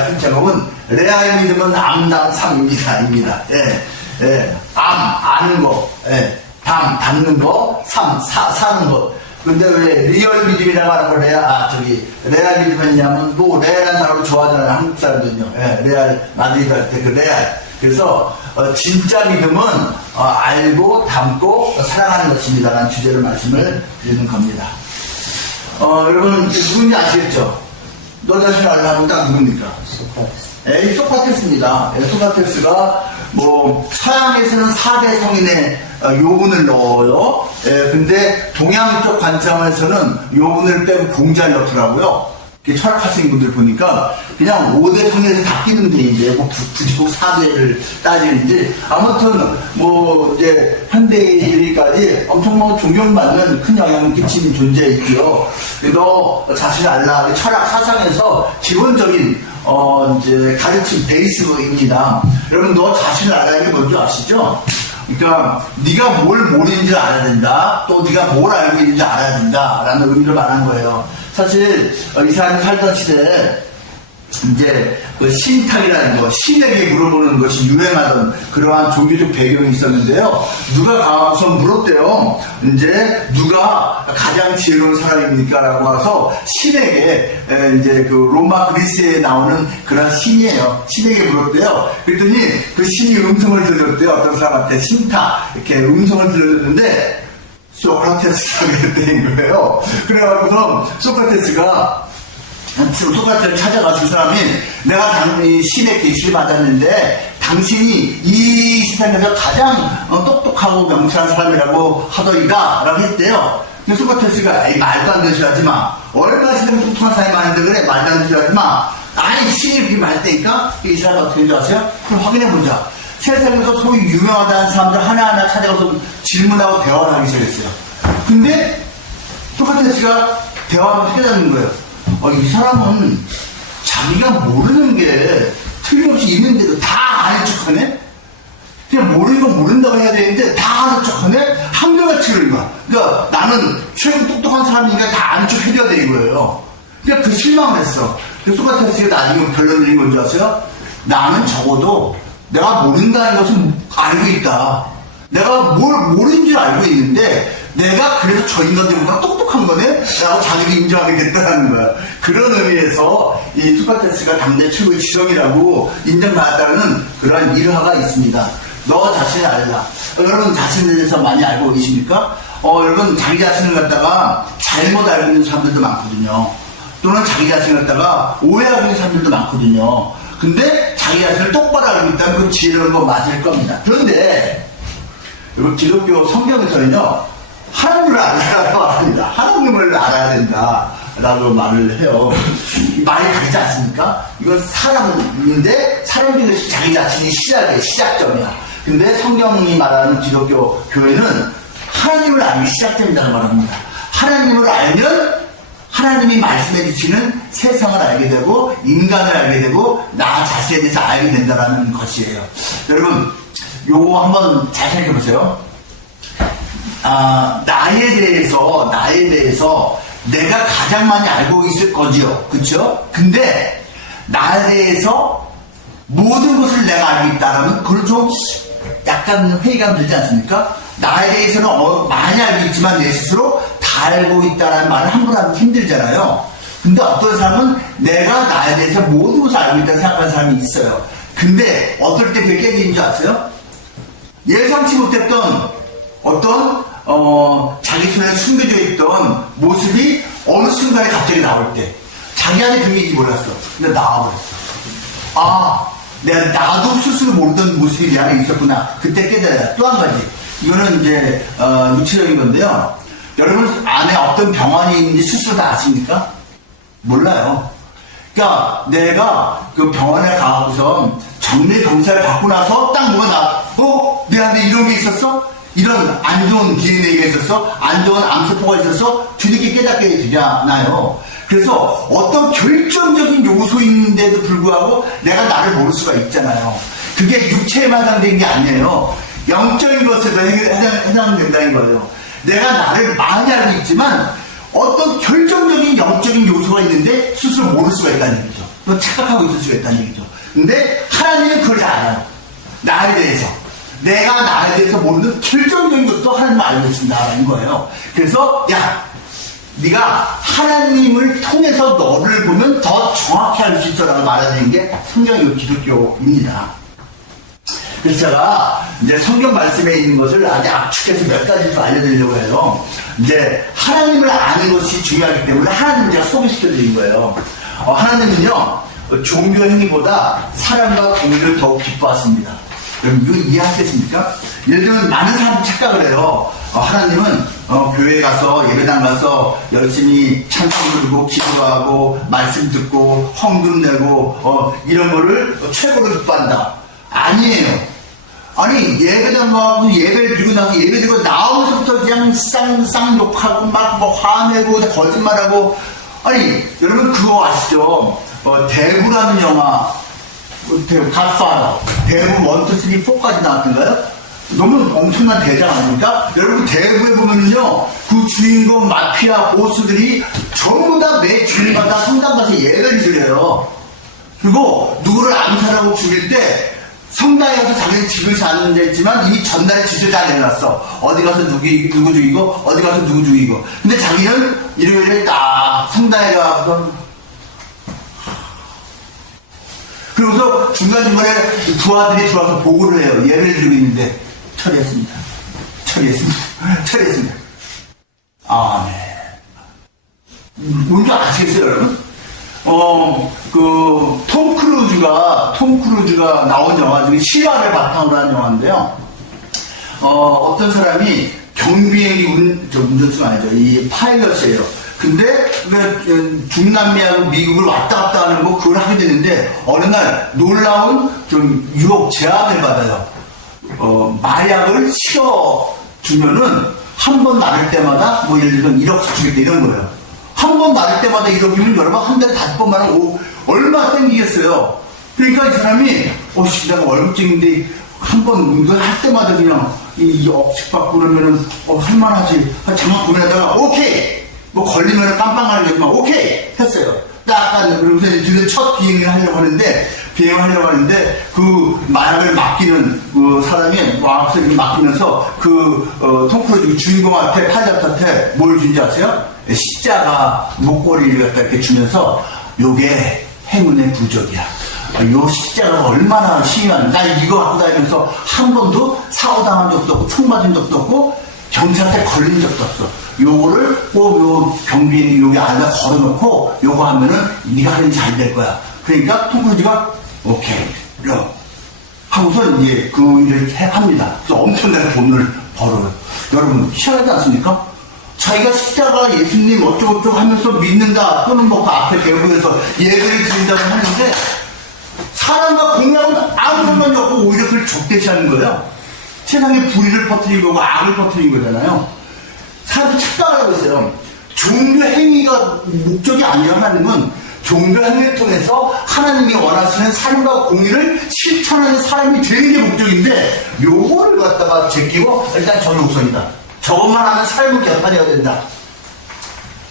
말씀 제목은 레알 믿음은 암담삼입니다. 아는 거, 담는 거, 사는 거. 근데 왜 리얼 믿음이라고 하는 걸 레알 믿음이냐면 뭐 레알한 단어를 좋아하잖아요, 한국 사람들은요. 레알 마드리드 할 때 그 레알. 그래서 진짜 믿음은 알고 담고 사랑하는 것입니다라는 주제로 말씀을 드리는 겁니다. 여러분 누군지 아시겠죠? 너 자신 알라면 딱 누굽니까? 소크라테스입니다. 소크라테스가 뭐 서양에서는 4대 성인의 요군을 넣어요. 근데 동양 쪽 관점에서는 요군을 빼고 공자를 넣더라고요. 철학하시는 분들 보니까 그냥 5대 성인에서 다 끼는데 이제 뭐 굳이 꼭 4대를 따지는지 아무튼 뭐 이제 현대의 일까지 엄청 존경받는 큰 영향을 끼치는 존재이고요. 너 자신을 알라 철학 사상에서 기본적인 이제 가르침 베이스입니다. 여러분 너 자신을 알라는 게 뭔지 아시죠? 그러니까 네가 뭘 모르는지 알아야 된다. 또 네가 뭘 알고 있는지 알아야 된다라는 의미로 말한 거예요. 사실 이 사람이 살던 시대에 이제 그 신탁이라는 거, 신에게 물어보는 것이 유행하던 그러한 종교적 배경이 있었는데요. 누가 가서 물었대요. 이제 누가 가장 지혜로운 사람입니까? 라고 해서 신에게 이제 그 로마 그리스에 나오는 그런 신이에요. 신에게 물었대요. 그랬더니 그 신이 음성을 들렸대요. 어떤 사람한테 신탁 이렇게 음성을 들렸는데 소크라테스가 그랬다는 거예요. 그래가지고서 소크라테스를 찾아가서 그 사람이 내가 이 신의 계시를 받았는데 당신이 이 세상에서 가장 똑똑하고 명철한 사람이라고 하더이다 라고 했대요. 근데 소크라테스가 에이 말도 안 되는 소리 하지 마. 얼마나 세상에 똑똑한 사람이 많은데 그래 말도 안 되는 소리 하지 마. 아니 신이 이렇게 말했다니까 이 사람이 어떻게 되는지 아세요? 그럼 확인해보자. 세상에서 소위 유명하다는 사람들 하나하나 찾아가서 질문하고 대화를 하기 시작했어요. 근데 소크라테스가 대화하면서 깨닫는 거예요. 이 사람은 자기가 모르는 게 틀림없이 있는데도 다 아는 척하네? 그냥 모르는 건 모른다고 해야 되는데 다 아는 척하네? 한결같이 그런 거야. 그러니까 나는 최고 똑똑한 사람이니까 다 아는 척 해줘야 돼 이거예요. 그러니까 그 실망을 했어. 그래서 소크라테스가 나중에 결론 내린 건지 아세요? 나는 적어도 내가 모른다는 것은 알고 있다. 내가 뭘 모르는지 알고 있는데 내가 그래서 저 인간들보다 똑똑한 거네? 라고 자기를 인정하게 됐다는 거야. 그런 의미에서 이 소크라테스가 당대 최고의 지성이라고 인정받았다는 그런 일화가 있습니다. 너 자신을 알라. 여러분 자신에 대해서 많이 알고 계십니까? 여러분 자기 자신을 갖다가 잘못 알고 있는 사람들도 많거든요. 또는 자기 자신을 갖다가 오해하고 있는 사람들도 많거든요. 근데 자기 자신을 똑바로 알고 있다면 그 지혜로운 거 맞을 겁니다. 그런데 여러분 기독교 성경에서는요 하나님을 알아라고 합니다. 하나님을 알아야 된다라고 말을 해요. 말이 다르지 않습니까? 이건 사람인데 사람 중에서 자기 자신이 시작점이야. 근데 성경이 말하는 기독교 교회는 하나님을 알기 시작점이라고 말합니다. 하나님을 알면 하나님이 말씀해 주시는 세상을 알게 되고 인간을 알게 되고 나 자신에 대해서 알게 된다는 것이에요. 여러분 요거 한번 잘 생각해 보세요. 나에 대해서 내가 가장 많이 알고 있을 거지요. 그쵸? 근데 나에 대해서 모든 것을 내가 알고 있다라면 그걸 좀 약간 회의감 들지 않습니까? 나에 대해서는 많이 알고 있지만 내 스스로 다 알고 있다라는 말을 함부로 하면 힘들잖아요. 근데 어떤 사람은 내가 나에 대해서 모든 것을 알고 있다고 생각하는 사람이 있어요. 근데 어떨 때 그게 깨지는 줄 아세요? 예상치 못했던 어떤 자기 손에 숨겨져 있던 모습이 어느 순간에 갑자기 나올 때 자기 안에 그게 몰랐어. 근데 나와버렸어. 나도 스스로 모르던 모습이 내 안에 있었구나. 그때 깨달아요. 또 한 가지 이거는 이제 무치적인 건데요. 여러분 안에 어떤 병환이 있는지 스스로 다 아십니까? 몰라요. 그러니까 내가 그 병원에 가고서 정밀 검사를 받고 나서 딱 뭐가 내 안에 이런 게 있었어? 이런 안 좋은 DNA가 있었어? 안 좋은 암세포가 있었어? 뒤늦게 깨닫게 되잖아요. 그래서 어떤 결정적인 요소인데도 불구하고 내가 나를 모를 수가 있잖아요. 그게 육체에만 해당된 게 아니에요. 영적인 것에도 해당된다는 거예요. 내가 나를 많이 알고 있지만 어떤 결정적인 영적인 요소가 있는데 스스로 모를 수가 있다는 얘기죠. 또 착각하고 있을 수가 있다는 얘기죠. 근데 하나님은 그걸 잘 알아요. 나에 대해서. 내가 나에 대해서 모르는 결정적인 것도 하나님은 알고 있습니다라는 거예요. 그래서 야, 네가 하나님을 통해서 너를 보면 더 정확히 알 수 있어라고 말하는 게 성경이고 기독교입니다. 그래서 제가 이제 성경 말씀에 있는 것을 아주 압축해서 몇 가지 좀 알려드리려고 해요. 이제 하나님을 아는 것이 중요하기 때문에 하나님을 제가 소개시켜드린 거예요. 하나님은요, 종교 행위보다 사랑과 공의를 더욱 기뻐하십니다. 여러분, 이거 이해하시겠습니까? 예를 들면 많은 사람들이 착각을 해요. 하나님은 교회 가서 예배당 가서 열심히 찬송 부르고 기도하고 말씀 듣고 헌금 내고 이런 거를 최고로 기뻐한다. 아니에요. 아니 예배당 가고 예배를 드리고 나서 예배 드리고 나오면서부터 그냥 쌍욕하고 막 뭐 화내고 거짓말하고. 아니 여러분 그거 아시죠? 대부라는 영화 갓파더 대부 1, 2, 3, 4까지 나왔던가요? 너무 엄청난 대장 아닙니까? 여러분 대부에 보면은요 그 주인공 마피아 보스들이 전부 다 매 주일마다 성당 가서 예배를 드려요. 그리고 누구를 암살하고 죽일 때 성당에 가서 자기는 집을 사는 데 있지만 이미 전날에 짓을 다 내놨어. 어디 가서 누구 죽이고 어디 가서 누구 죽이고. 근데 자기는 일요일에 딱 성당에 가서 그러고서 중간중간에 부하들이 들어와서 보고를 해요. 예배를 드리고 있는데 처리했습니다. 아멘. 뭔지 아시겠어요, 여러분? 톰 크루즈가 나온 영화 중에 실화를 바탕으로 한 영화인데요. 어떤 사람이 경비행기 운전수가 아니죠. 이 파일럿이에요. 근데 중남미하고 미국을 왔다 갔다 하는 거 그걸 하게 되는데 어느 날 놀라운 좀 유혹 제안을 받아요. 마약을 실어주면은 한 번 나를 때마다 뭐 예를 들면 1억씩 주겠다 이런 거예요. 한 번 나를 때마다 1억이면 여러분 한 달에 5번만 하면 얼마 땡기겠어요. 그러니까 이 사람이 내가 월급쟁인데 한 번 이거 할 때마다 그냥 2억씩 받고 그러면은 할만하지. 잠깐 고민하다가 오케이 뭐 걸리면은 깜빵하는 거지만 오케이 했어요. 약간 그러면서 이제 첫 비행을 하려고 하는데 그 마약을 맡기는 그 사람이 와서 맡기면서 톰 크루즈 주인공한테 파일럿한테 뭘 준지 아세요? 십자가 목걸이를 갖다 이렇게 주면서 요게 행운의 부적이야. 요 십자가가 얼마나 심한, 나 이거 갖고 다니면서 한 번도 사고당한 적도 없고 총 맞은 적도 없고 경찰한테 걸린 적도 없어. 요거를 꼭 요 경비인 여기 안에다 걸어놓고 요거 하면은 네가 하는 잘 될 거야. 그러니까 톰 크루즈가 오케이 하고서 이제 그 일을 합니다. 그래서 엄청나게 돈을 벌어요. 여러분 희한하지 않습니까? 자기가 십자가 예수님 어쩌고저쩌고 하면서 믿는다 또는 뭐 그 앞에 배우에서 예배를 드린다고 하는데 사람과 공약은 아무 상관이 없고 오히려 그걸 적대시하는 거예요. 세상에 불의를 퍼뜨린 거고 악을 퍼뜨린 거잖아요. 사람들이 착각을 하고 있어요. 종교 행위가 목적이 아니라 하나님은 종교 행위를 통해서 하나님이 원하시는 삶과 공의를 실천하는 사람이 되는 게 목적인데 요거를 갖다가 제끼고 일단 저는 우선이다. 저것만 하면 삶은 개판이어야 된다.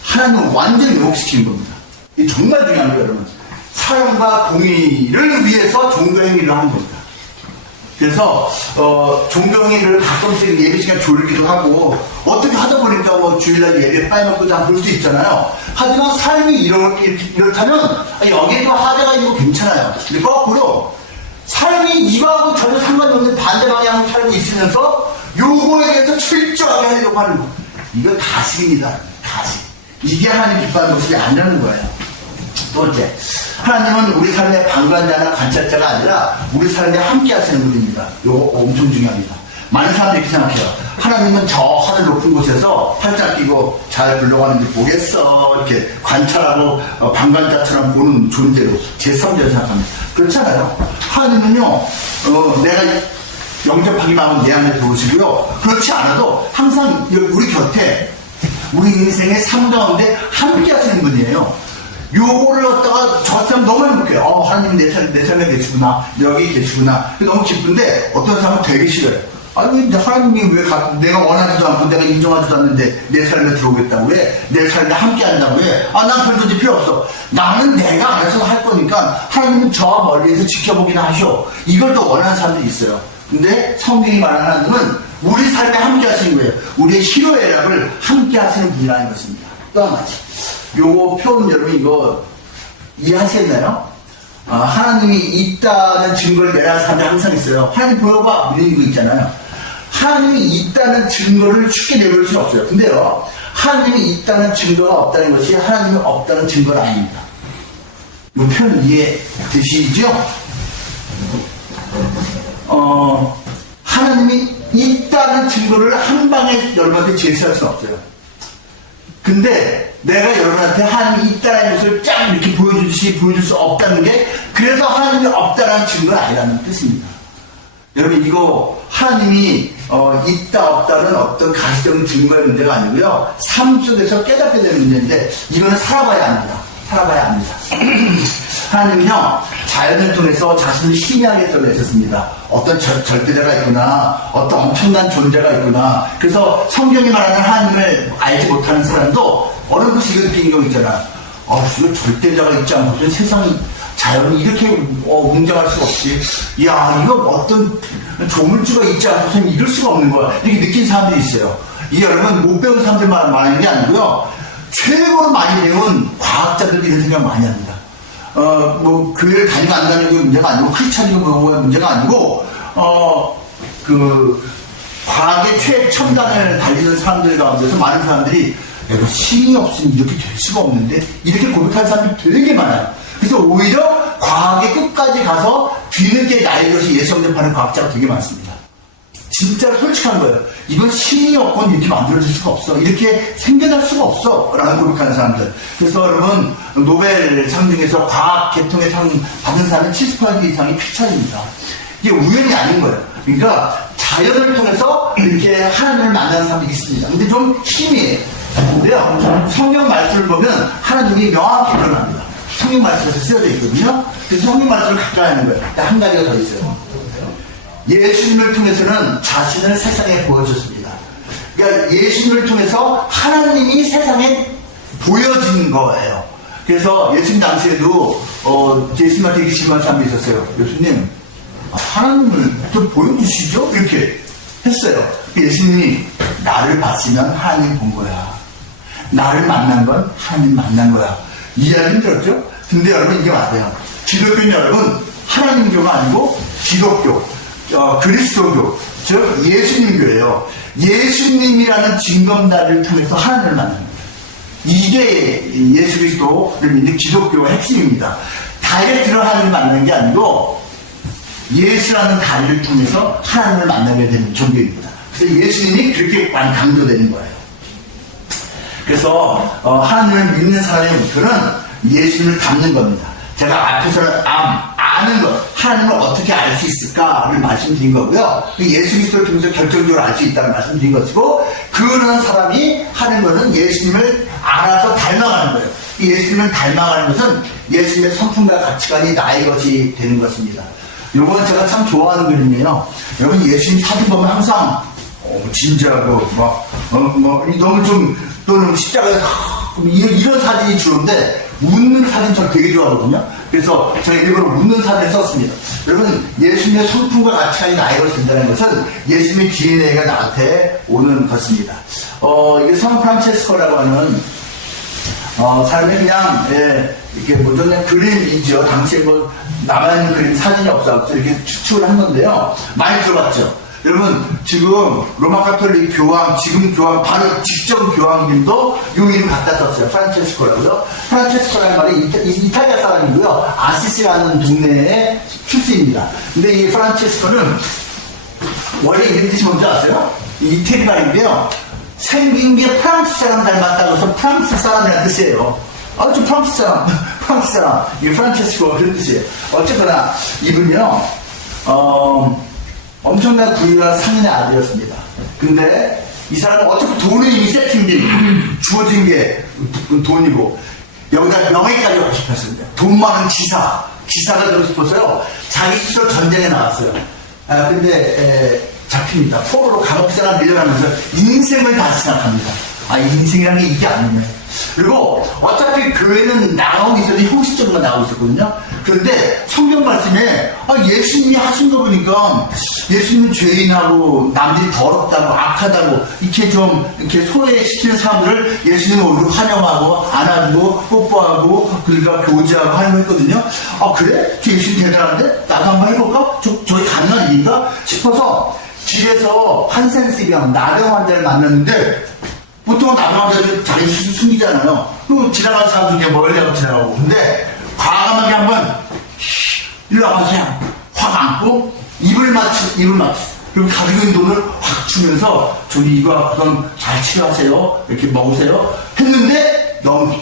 하나님은 완전히 왜곡시키는 겁니다. 이게 정말 중요한 거예요, 여러분. 사랑과 공의를 위해서 종교 행위를 하는 겁니다. 그래서 종교 행위를 가끔씩 예배 시간 졸기도 하고 어떻게 하다 보니까 뭐 주일날 예배 빠져먹고 다 볼 수 있잖아요. 하지만 삶이 이렇다면 여기에서 하자가 있는 거 괜찮아요. 근데 거꾸로 삶이 이거하고 전혀 상관이 없는 반대 방향으로 살고 있으면서 요거에 대해서 철저하게 하려고 하는 거. 이거 가식입니다. 가식. 이게 하나님 기뻐하는 모습이 아니라는 거예요. 두 번째, 하나님은 우리 삶의 방관자나 관찰자가 아니라 우리 삶에 함께 하시는 분입니다. 이거 엄청 중요합니다. 많은 사람들이 이렇게 생각해요. 하나님은 저 하늘 높은 곳에서 팔짱 끼고 잘 굴러가는지 보겠어 이렇게 관찰하고 방관자처럼 보는 존재로 제3자로 생각합니다. 그렇잖아요. 하나님은요 내가 영접하기만 하면 내 안에 들어오시고요. 그렇지 않아도 항상 우리 곁에 우리 인생의 삶 가운데 함께 하시는 분이에요. 요거를 갖다가 저 사람 너무 행복해요. 하나님 내 삶에 계시구나. 여기 계시구나. 너무 기쁜데 어떤 사람은 되게 싫어요. 아니, 하나님이 왜 내가 원하지도 않고 내가 인정하지도 않는데 내 삶에 들어오겠다고 해? 내 삶에 함께 한다고 해? 아, 난 별도지 필요 없어. 나는 내가 알아서 할 거니까 하나님은 저 멀리에서 지켜보기나 하셔. 이걸 또 원하는 사람들이 있어요. 근데 성경이 말하는 하나님은 우리 삶에 함께 하시는 거예요. 우리의 희로애락을 함께 하시는 분이라는 것입니다. 또 한 가지. 요거 표현 여러분 이거 이해하시겠나요? 하나님이 있다는 증거를 내라는 사람이 항상 있어요. 하나님 보여봐 이런 거 있잖아요. 하나님이 있다는 증거를 쉽게 내볼 수는 없어요. 근데요, 하나님이 있다는 증거가 없다는 것이 하나님이 없다는 증거는 아닙니다. 이 표현 이해되시죠? 하나님이 있다는 증거를 한 방에 여러분한테 제시할 수는 없어요. 근데 내가 여러분한테 하나님이 있다는 것을 쫙 이렇게 보여줄 수 없다는 게, 그래서 하나님이 없다는 증거는 아니라는 뜻입니다. 여러분, 이거 하나님이 있다 없다는 어떤 가시적인 증거의 문제가 아니고요, 삶 속에서 깨닫게 되는 문제인데, 이거는 살아봐야 합니다. 살아봐야 합니다. 하나님은요, 자연을 통해서 자신을 희미하게 드러내셨습니다. 어떤 절대자가 있구나, 어떤 엄청난 존재가 있구나. 그래서 성경이 말하는 하나님을 알지 못하는 사람도 어느 곳이 이거 느낀 경우 있잖아. 이거 절대자가 있지 않고서 세상이, 자연이 이렇게 웅장할 수가 없지. 이야, 이거 어떤 조물주가 있지 않고서 이럴 수가 없는 거야. 이렇게 느낀 사람들이 있어요. 이 여러분, 못 배운 사람들만 말하는 게 아니고요, 최고로 많이 배운 과학자들도 이런 생각 많이 합니다. 교회를 다니고 안 다니고 문제가 아니고, 크리스찬이고 그거의 문제가 아니고, 과학의 최첨단을 달리는 사람들 가운데서 많은 사람들이, 이거 신이 없으면 이렇게 될 수가 없는데, 이렇게 고백하는 사람들이 되게 많아요. 그래서 오히려 과학의 끝까지 가서 뒤늦게 나이 들어서 예수 영접하는 과학자가 되게 많습니다. 진짜로 솔직한 거예요. 이건 신이 없고는 이렇게 만들어질 수가 없어. 이렇게 생겨날 수가 없어. 라는 고백하는 사람들. 그래서 여러분, 노벨상 중에서 과학 계통의 상 받은 사람은 70% 이상이 피처입니다. 이게 우연이 아닌 거예요. 그러니까 자연을 통해서 이렇게 하나님을 만나는 사람들이 있습니다. 근데 좀 희미해요. 근데요, 성경 말씀을 보면 하나님이 명확히 드러납니다. 성경 말씀에서 쓰여져 있거든요. 그래서 성경 말씀을 가까이 하는 거예요. 한 가지가 더 있어요. 예수님을 통해서는 자신을 세상에 보여줬습니다. 그러니까 예수님을 통해서 하나님이 세상에 보여진 거예요. 그래서 예수님 당시에도 예수님한테 이렇게 질문한 사람이 있었어요. 예수님, 하나님을 좀 보여주시죠? 이렇게 했어요. 예수님이 나를 봤으면 하나님 본 거야. 나를 만난 건 하나님 만난 거야. 이해하기 힘들었죠? 근데 여러분, 이게 맞아요. 기독교는 여러분, 하나님교가 아니고 기독교, 그리스도교, 즉 예수님교예요. 예수님이라는 징검다리를 통해서 하나님을 만나는 거예요. 이게 예수 그리스도를 믿는 기독교의 핵심입니다. 다이렉트로 하나님을 만나는 게 아니고 예수라는 다리를 통해서 하나님을 만나게 되는 종교입니다. 그래서 예수님이 그렇게 많이 강조되는 거예요. 그래서 하나님을 믿는 사람의 목표는 예수님을 닮는 겁니다. 제가 앞에서는 아는 것, 하나님을 어떻게 알 수 있을까를 말씀드린 거고요. 예수 그리스도를 통해서 결정적으로 알 수 있다는 말씀드린 것이고, 그런 사람이 하는 것은 예수님을 알아서 닮아가는 거예요. 예수님을 닮아가는 것은 예수님의 성품과 가치관이 나의 것이 되는 것입니다. 이건 제가 참 좋아하는 그림이에요. 여러분, 예수님 사진 보면 항상 진지하고 너무 좀, 또는 십자가에 이런 사진이 주로인데, 웃는 사진 저 되게 좋아하거든요. 그래서 제가 일부러 웃는 사진을 썼습니다. 여러분, 예수님의 성품과 가치관이 나의 것이 된다는 것은 예수님의 DNA가 나한테 오는 것입니다. 이게 산 프란체스코라고 하는 사람이 그냥 이렇게 그냥 그림이죠. 당시에 남아있는 그림 사진이 없어서 이렇게 추측을 한 건데요. 많이 들어봤죠. 여러분, 지금 로마 가톨릭 교황, 지금 교황, 바로 직접 교황님도 이 이름 갖다 썼어요. 프란체스코라고요. 프란체스코라는 말이 이탈리아 사람이고요. 아시시라는 동네의 출신입니다. 근데 이 프란체스코는 원래 이름 뜻이 뭔지 아세요? 이태리 말인데요. 생긴 게 프랑스 사람 닮았다고 해서 프랑스 사람이라는 뜻이에요. 저 프랑스 사람. 이게 프란체스코가 그런 뜻이에요. 어쨌거나, 이분이요, 엄청난 부유한 상인의 아들이었습니다. 근데 이 사람은 어차피 돈이 이미 세팅돼 주어진 게 돈이고, 여기다 명예까지 갖고 싶었습니다. 돈 많은 기사가 되고 싶어서요, 자기 스스로 전쟁에 나왔어요. 근데 잡힙니다. 포로로 감옥생활 밀려가면서 인생을 다시 생각합니다. 아, 인생이라는 게 이게 아니네. 그리고 어차피 교회는 나오고 있어도 형식적으로만 나오고 있었거든요. 그런데 성경 말씀에 예수님이 하신 거 보니까 예수님은 죄인하고 남들이 더럽다고 악하다고 이렇게 소외시키는 사람들을 예수님은 오히려 환영하고 안아주고 뽀뽀하고 그러니까 교제하고 하려고 했거든요. 아, 그래? 예수님 대단한데? 나도 한번 해볼까? 저희 가능한 일인가? 싶어서 길에서 한센스병 나병 환자를 만났는데 보통은 나병 환자들 자기 수술 숨기잖아요. 그 지나가는 사람들 이제 멀리 하고 지나가고. 근데 과감하게 한번 일로 와서 그냥 확 안고 입을 맞추. 그리고 가지고 있는 돈을 확 주면서 저기 이거 우선 잘 치료하세요. 이렇게 먹으세요. 했는데 너무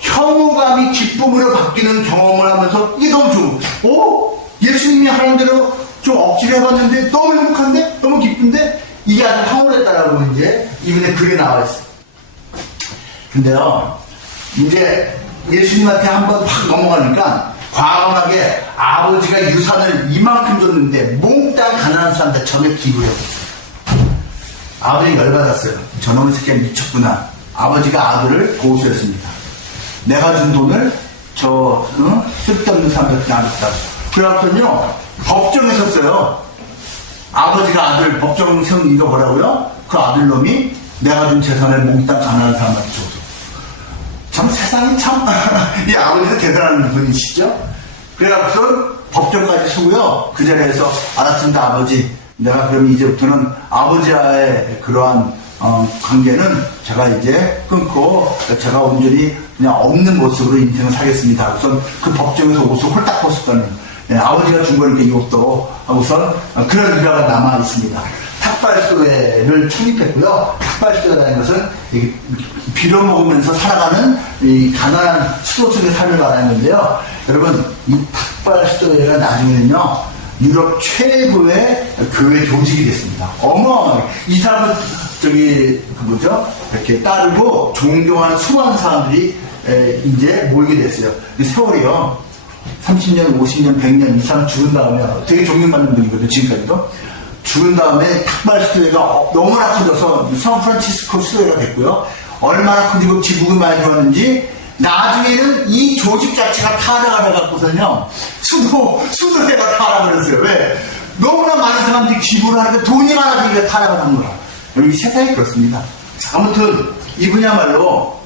혐오감이 기쁨으로 바뀌는 경험을 하면서 이게 너무 좋고 예수님이 하는 대로 좀 억지로 해봤는데 너무 행복한데? 너무 기쁜데? 이게 아주 황홀했다라고 이제 이분의 글에 나와 있어요. 근데요, 이제 예수님한테 한번 확 넘어가니까 과감하게 아버지가 유산을 이만큼 줬는데 몽땅 가난한 사람한테 전액 기부를 해줬어요. 아버지 열받았어요. 저놈의 새끼가 미쳤구나. 아버지가 아들을 보호수였습니다. 내가 준 돈을 쓸데없는 사람한테 놔줬다고. 그래갖더니요, 법정에 섰어요. 아버지가 아들 법정 세운 이유가 뭐라고요? 그 아들놈이 내가 준 재산을 몽땅 가난한 사람한테 줬어. 참 세상이 참 이 아버지가 대단한 분이시죠. 그래갖고서 법정까지 서고요. 그 자리에서 알았습니다 아버지. 내가 그럼 이제부터는 아버지와의 그러한 관계는 제가 이제 끊고 제가 온전히 그냥 없는 모습으로 인생을 살겠습니다. 우선 그 법정에서 옷을 홀딱 벗었다는 아버지가 준 거니까 이것도 우선 그런 일화가 남아 있습니다. 탁발소회를 창립했고요. 탁발소회라는 것은 빌어먹으면서 살아가는 이 가난한 수도승의 삶을 말하는데요. 여러분, 이 탁발소회가 나중에는요, 유럽 최고의 교회 조직이 됐습니다. 어마어마하게. 이 사람은 이렇게 따르고 존경하는 수많은 사람들이 이제 모이게 됐어요. 이 세월이요. 30년, 50년, 100년 이상 죽은 다음에 되게 존경받는 분이거든요, 지금까지도. 죽은 다음에 탁발 수도회가 너무나 커져서 샌프란시스코 수도회가 됐고요. 얼마나 커지고 지국이 많이 들어왔는지 나중에는 이 조직 자체가 타락을 해갖고서는요, 수도회가 타락을 했어요. 왜? 너무나 많은 사람들이 기부를 하는데 돈이 많아지니까 타락을 한 거야. 여기 세상이 그렇습니다. 아무튼 이분야말로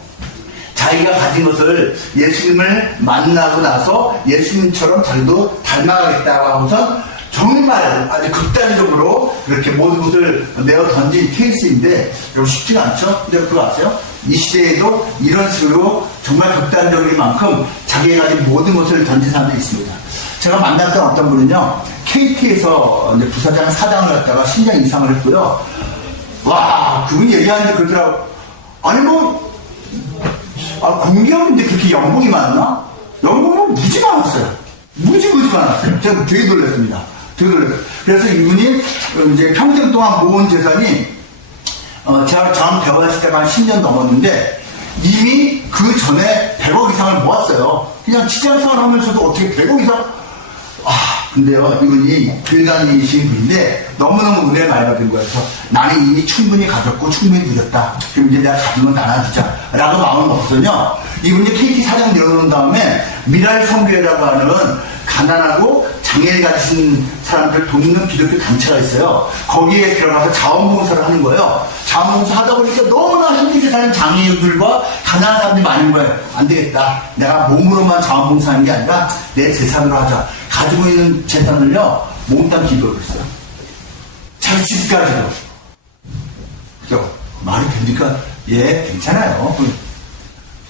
자기가 가진 것을 예수님을 만나고 나서 예수님처럼 자기도 닮아가겠다고 하고서 정말 아주 극단적으로 그렇게 모든 것을 내어 던진 케이스인데 여러분 쉽지가 않죠? 근데 그거 아세요? 이 시대에도 이런 식으로 정말 극단적인 만큼 자기가 가진 모든 것을 던진 사람들이 있습니다. 제가 만났던 어떤 분은요, KT에서 이제 부사장 사장을 갖다가 10년 이상을 했고요. 와, 그분이 얘기하는데 그러더라고. 아니 공기업인데 그렇게 연봉이 많나? 연봉은 무지 많았어요. 무지 많았어요. 제가 되게 놀랐습니다. 그래서 이분이 이제 평생 동안 모은 재산이 제가 저랑 배웠을 때가 한 10년 넘었는데 이미 그 전에 100억 이상을 모았어요. 그냥 직장생활 하면서도 어떻게 100억 이상? 근데요, 이분이 교회다니신 분인데 너무너무 은혜 많이 받은 거예요. 그래서 나는 이미 충분히 가졌고 충분히 누렸다. 그럼 이제 내가 가진 건 나눠주자. 라고 마음을 먹었거든요. 이분이 KT 사장 내려놓은 다음에 미랄 성교회라고 하는 가난하고 장애를 가진 사람들 돕는 기독교 단체가 있어요. 거기에 들어가서 자원봉사를 하는 거예요. 자원봉사 하다 보니까 너무나 힘들게 사는 장애인들과 가난한 사람들이 많은 거예요. 안 되겠다. 내가 몸으로만 자원봉사하는 게 아니라 내 재산으로 하자. 가지고 있는 재산을요, 몽땅 기부를 했어요. 자기 집까지도. 그죠? 말이 됩니까? 예, 괜찮아요.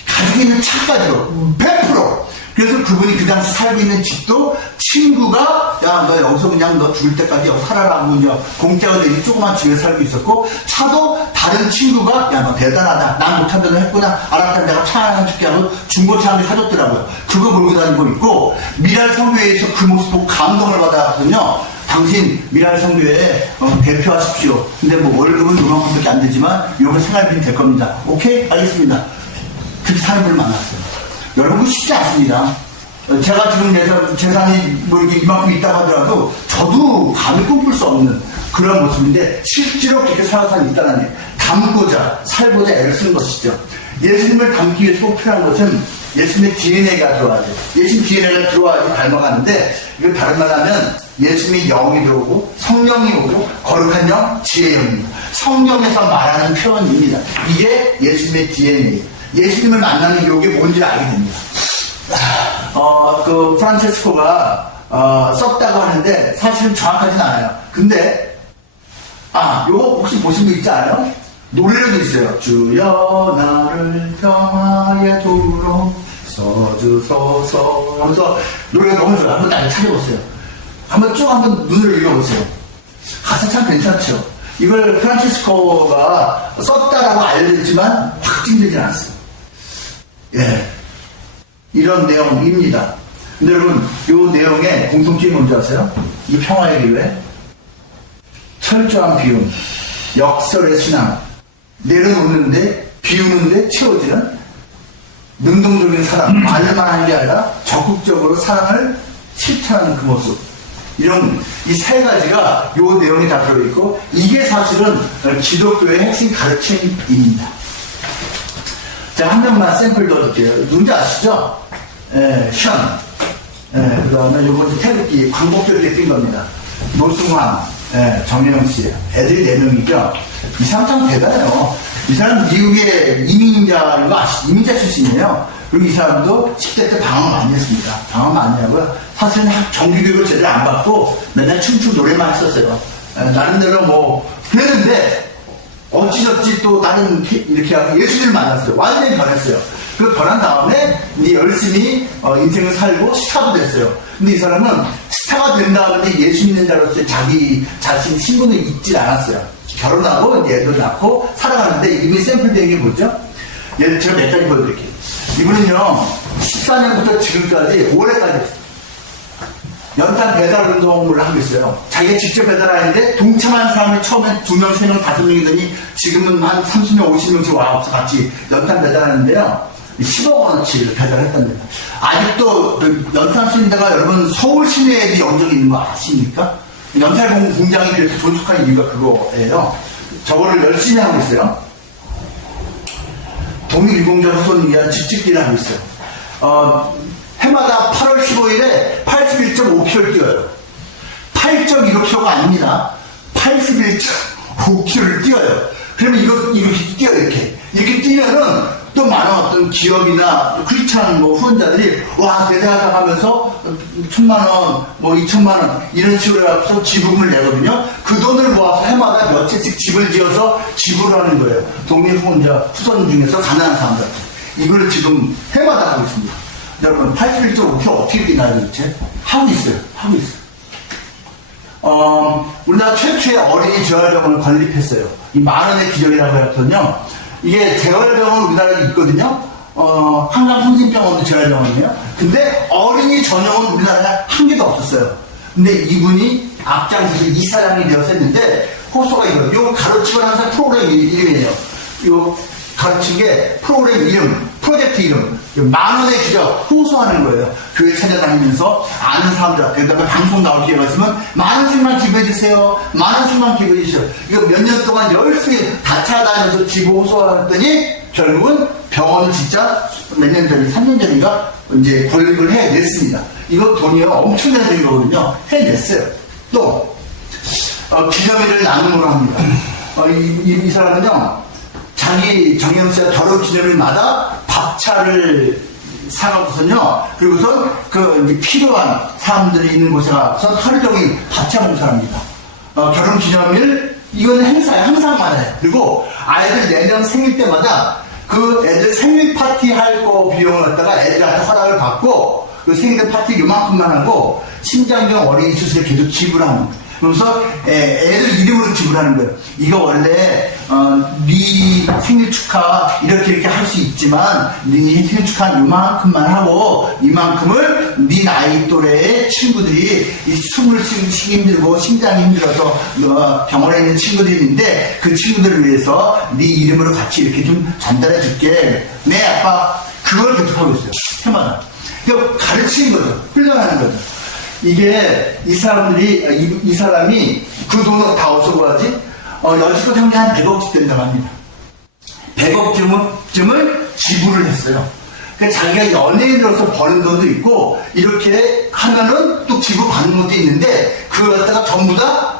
가지고 있는 차까지도 100%. 그래서 그분이 그 당시 살고 있는 집도 친구가 야, 너 여기서 그냥 너 죽을 때까지 여기 살아라고 이제 공짜가 되니 조그만 집에 살고 있었고, 차도 다른 친구가 야, 너 대단하다. 난 못한 대로 했구나. 알았다. 내가 차 하나 줄게 하고 중고차 한 대 사줬더라고요. 그거 몰고 다니고 있고, 미랄 성교회에서 그 모습 보고 감동을 받았거든요. 당신 미랄 성교회 대표하십시오. 근데 뭐 월급은 요만큼밖에 안 되지만 요거 생활비는 될 겁니다. 오케이? 알겠습니다. 그 사람들을 만났어요. 여러분 쉽지 않습니다. 제가 지금 재산이 뭐 이렇게 이만큼 있다고 하더라도 저도 감히 꿈꿀 수 없는 그런 모습인데 실제로 그렇게 살아가는 사람이 있다는 게 담고자 살고자 애를 쓰는 것이죠. 예수님을 닮기 위해서 꼭 필요한 것은 예수님의 DNA가 들어와야 돼요. 예수님 DNA가 들어와야지 닮아가는데 이거 다른 말 하면 예수님의 영이 들어오고 성령이 오고 거룩한 영, 지혜의 영입니다. 성령에서 말하는 표현입니다. 이게 예수님의 DNA. 예수님을 만나는 이게 뭔지 알게 됩니다. 그 프란체스코가 썼다고 하는데 사실은 정확하진 않아요. 근데 요거 혹시 보신 분 있지 않아요? 노래도 있어요. 주여 나를 평화의 도로 서주소서 하면서 노래가 너무 좋아요. 한번 나를 찾아보세요. 한번 쭉 한번 눈을 읽어보세요. 가사 참 괜찮죠. 이걸 프란체스코가 썼다라고 알려졌지만 확증되지 않았어요. 예, 이런 내용입니다. 근데 여러분, 이 내용의 공통점이 뭔지 아세요? 이 평화의 기회, 철저한 비움, 역설의 신앙, 내려놓는데 비우는데 채워지는 능동적인 사랑, 말만 하는 게 아니라 적극적으로 사랑을 실천하는 그 모습. 이런 이 세 가지가 이 내용이 다 들어있고 이게 사실은 기독교의 핵심 가르침입니다. 자, 한 명만 샘플 넣어줄게요. 누군지 아시죠? 션. 그 다음에 요번 태극기 광복절 때 뛴 겁니다. 노승환, 정혜영 씨. 애들이 4명이죠. 이 사람 참 대단해요. 이 사람 미국의 이민자인 거 아시죠? 이민자 출신이에요. 그리고 이 사람도 10대 때 방황 많이 했습니다. 방황 많이 하고요. 사실은 정규교육을 제대로 안 받고 맨날 춤추고 노래만 했었어요. 나름대로 뭐 그랬는데 어찌저찌 또 나는 이렇게 하고 예수님을 만났어요. 완전히 변했어요. 그 변한 다음에 이제 열심히 인생을 살고 스타도 됐어요. 근데 이 사람은 스타가 된 다음에 예수 믿는 자로서 자기 자신 신분을 잊지 않았어요. 결혼하고 애들 낳고 살아가는데 이미 샘플된 게 뭐죠? 예를 제가 몇 가지 보여드릴게요. 이분은요 14년부터 지금까지 올해까지 연탄 배달 운동을 하고 있어요. 자기가 직접 배달하는데 동참한 사람이 처음엔 2명, 3명, 5명이더니 지금은 한 30명, 50명씩 와서 같이 연탄 배달하는데요. 10억 원어치를 배달했답니다. 아직도 연탄 쓰는 데가 여러분 서울 시내에도 영적이 있는 거 아십니까? 연탄 공장이 그래서 존속한 이유가 그거예요. 저거를 열심히 하고 있어요. 독립유공자 후손을 위한 집짓기를 하고 있어요. 해마다 8월 15일에 81.5km를 뛰어요. 8.15km가 아닙니다. 81.5km를 뛰어요. 그러면 이렇게 뛰어요, 이렇게. 이렇게 뛰면은 또 많은 어떤 기업이나 크리스찬 후원자들이 와, 대단하다 하면서 1,000만원, 2,000만원 이런 식으로 해서 지분을 내거든요. 그 돈을 모아서 해마다 몇 채씩 집을 지어서 지불을 하는 거예요. 독립후원자 후손 중에서 가난한 사람들. 이걸 지금 해마다 하고 있습니다. 여러분 81.5km 어떻게 뛰나요 도대체? 하고 있어요. 우리나라 최초의 어린이 재활병원을 건립했어요. 이 만원의 기적이라고 했거든요. 이게 재활병원 우리나라에 있거든요. 한강성심병원도 재활병원이에요. 근데 어린이 전용은 우리나라에 한 개도 없었어요. 근데 이분이 앞장서서 이사장이 되어서 했는데 호소가 이거예요. 요 가르치고 항상 프로그램 이름이에요. 요 가르친 게 프로그램 이름, 프로젝트 이름, 만원의 기적 호소하는 거예요. 교회 찾아다니면서 아는 사람들 앞에, 그 다음에 방송 나올 기회가 있으면 만원씩만 기부해주세요. 만원씩만 기부해주세요. 이거 몇 년 동안 열심히 다 찾아다니면서 기부 호소하더니 결국은 병원을 진짜 몇 년 전에, 3년 전인가 이제 건립을 해냈습니다. 이거 돈이요. 엄청나게 된 거거든요. 해냈어요. 또, 기념일을 나눔으로 합니다. 이 사람은요, 자기 정영 씨가 결혼 기념일마다 밥차를 사가고선요, 그리고선 이제 필요한 사람들이 있는 곳에 가서 하루 종일 밥차 봉사합니다. 결혼 기념일, 이건 행사에 항상 많아요. 그리고 아이들 내년 생일 때마다 그 애들 생일 파티 할 거 비용을 갖다가 애들한테 허락을 받고, 그 생일 파티 요만큼만 하고, 신장경 어린이 수술에 계속 지불하는 거예요. 그래서 애들 이름으로 지불하는 거예요. 이거 원래 네 생일 축하 이렇게 할 수 있지만 네 생일 축하는 이만큼만 하고 이만큼을 네 나이 또래의 친구들이 이 숨을 쉬기 힘들고 심장이 힘들어서 병원에 있는 친구들이 있는데 그 친구들을 위해서 네 이름으로 같이 이렇게 좀 전달해 줄게. 네 아빠. 그걸 계속 하고 있어요. 해마다. 그러니까 가르치는 거죠. 훈련하는 거죠. 이게 이 사람이 그 돈을 다 어디서 구하지? 여지껏 한 게 한 100억씩 된다고 합니다. 100억쯤을 지불을 했어요. 그러니까 자기가 연예인으로서 버는 돈도 있고 이렇게 하면은 또 지불 받는 것도 있는데 그걸 갖다가 전부 다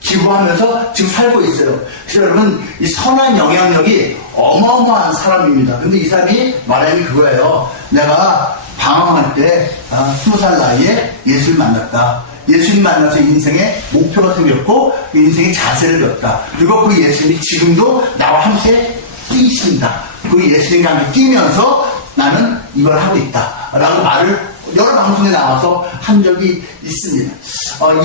기부하면서 지금 살고 있어요. 그래서 여러분 이 선한 영향력이 어마어마한 사람입니다. 근데 이 사람이 말하는 게 그거예요. 내가 방황할 때 20살 나이에 예수를 만났다. 예수님 만나서 인생의 목표가 생겼고 인생의 자세를 배웠다. 그리고 그 예수님이 지금도 나와 함께 뛰신다. 그 예수님과 함께 뛰면서 나는 이걸 하고 있다. 라고 말을 여러 방송에 나와서 한 적이 있습니다.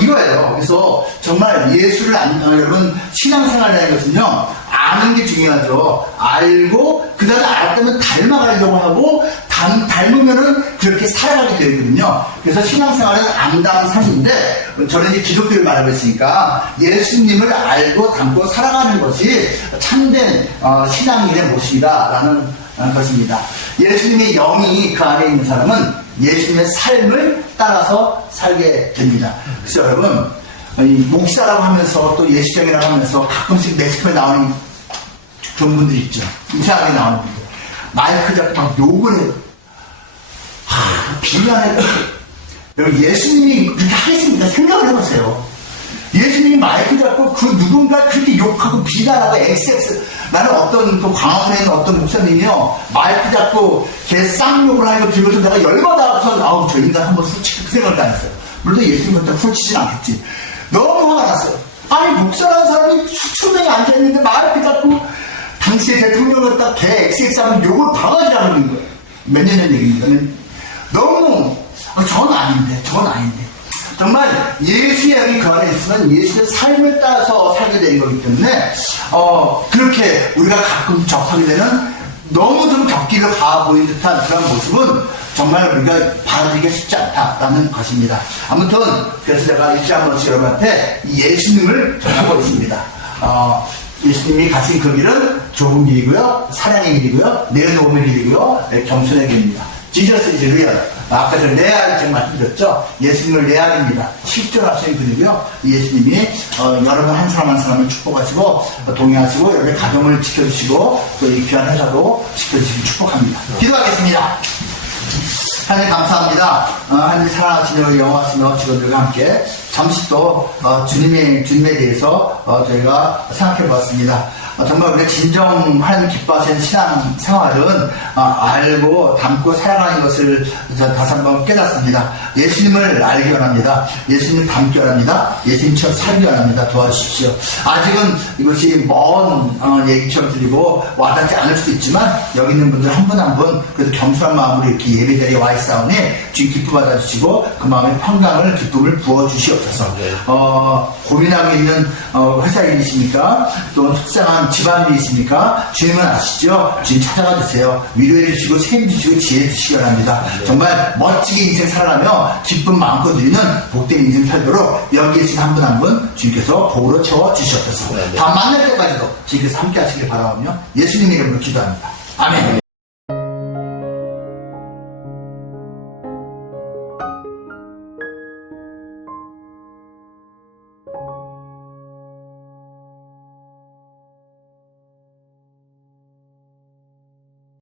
이거예요. 그래서 정말 예수를 여러분 신앙생활이라는 것은요 아는 게 중요하죠. 알고 그 다음에 알았다면 닮아가려고 하고 닮으면은 그렇게 살아가게 되거든요. 그래서 신앙생활은 안다는 삶인데 저는 이제 기독교를 말하고 있으니까 예수님을 알고 닮고 살아가는 것이 참된 신앙인의 모습이다라는 것입니다. 예수님의 영이 그 안에 있는 사람은 예수님의 삶을 따라서 살게 됩니다. 그래서 여러분 목사라고 하면서 또 예수정이라고 하면서 가끔씩 매스컴에 나오는 그런 분들 있죠. 이상하게 나오는 분들 마이크 잡고 막 욕을 해요. 비난해요. 여러분 예수님이 그렇게 하겠습니까? 생각을 해보세요. 예수님이 마이크 잡고 그 누군가 그렇게 욕하고 비난하고 XX 나는 어떤 그 광화문에 있는 어떤 목사님이요 마이크 잡고 걔 쌍욕을 하고 들고서 내가 열받아서 아우 저 인간 한번 훌치고 그 생각도 안 했어요. 물론 예수님 같다 훌치진 않겠지. 너무 화가 났어요. 아니 목사라는 사람이 수천명이 앉아있는데 마이크 잡고 당시에 대통령 갖다 걔 XX 하면 욕을 바가지 하는 거예요. 몇 년 전 얘기입니다. 너무 전 아닌데 정말 예수의 영이 그 안에 있으면 예수의 삶을 따라서 살게 되는 거기 때문에 그렇게 우리가 가끔 접하게 되는 너무 좀 격기를 가해 보이는 듯한 그런 모습은 정말 우리가 받아들이기가 쉽지 않다라는 것입니다. 아무튼 그래서 제가 일주일에 한 번씩 여러분한테 예수님을 전하고 있습니다. 예수님이 가신 그 길은 좁은 길이고요, 사랑의 길이고요, 내어놓음의 길이고요, 겸손의 길입니다. 지저스 이즈 리얼. 아까 전에 레알 제가 말씀드렸죠. 예수님을 레알입니다. 실존하시는 분이고요. 예수님이 여러분 한 사람 한 사람을 축복하시고 동행하시고 여러분의 가정을 지켜주시고 또 이 귀한 회사도 지켜주시고 축복합니다. 기도하겠습니다. 하나님 감사합니다. 하나님 사랑하시는 영화하시며 직원들과 함께 잠시 또 주님에 대해서 저희가 생각해 보았습니다. 정말 우리가 진정 하나님 기뻐하시는 신앙 생활은 알고 담고 살아가는 것을 다시 한번 깨닫습니다. 예수님을 알기 원합니다. 예수님을 담기 원합니다. 예수님처럼 살기 원합니다. 도와주십시오. 아직은 이것이 먼 얘기처럼 들리고 와닿지 않을 수도 있지만 여기 있는 분들 한 분 한 분 그래도 겸손한 마음으로 이렇게 예배 자리에 와 있사오니 주님 기쁨 받아주시고 그 마음에 평강을 기쁨을 부어주시옵소서. 고민하고 있는 회사 일이십니까? 또 속상한 집안일이 있습니까? 주님은 아시죠? 주님 찾아가 주세요. 위로해 주시고 책임 주시고 지혜 주시기 바랍니다. 정말 멋지게 인생 살아가며 기쁨 마음껏 누리는 복된 인생 살도록 여기 계신 한 분 한 분 주님께서 복으로 채워 주시옵소서. 다 만날 때까지도 주님께서 함께 하시길 바라오며 예수님 이름으로 기도합니다. 아멘.